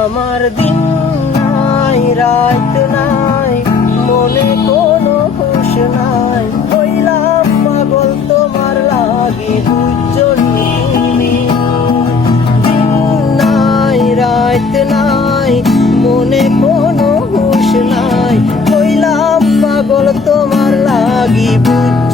আমার দিন নাই রাত নাই, মনে কোনো হুঁশ নাই, হইলাম পাগল তোমার লাগি, বুঝছনি তুমি। দিন নাই রাত নাই, মনে কোনো হুঁশ নাই, হইলাম পাগল তোমার লাগি, বুঝ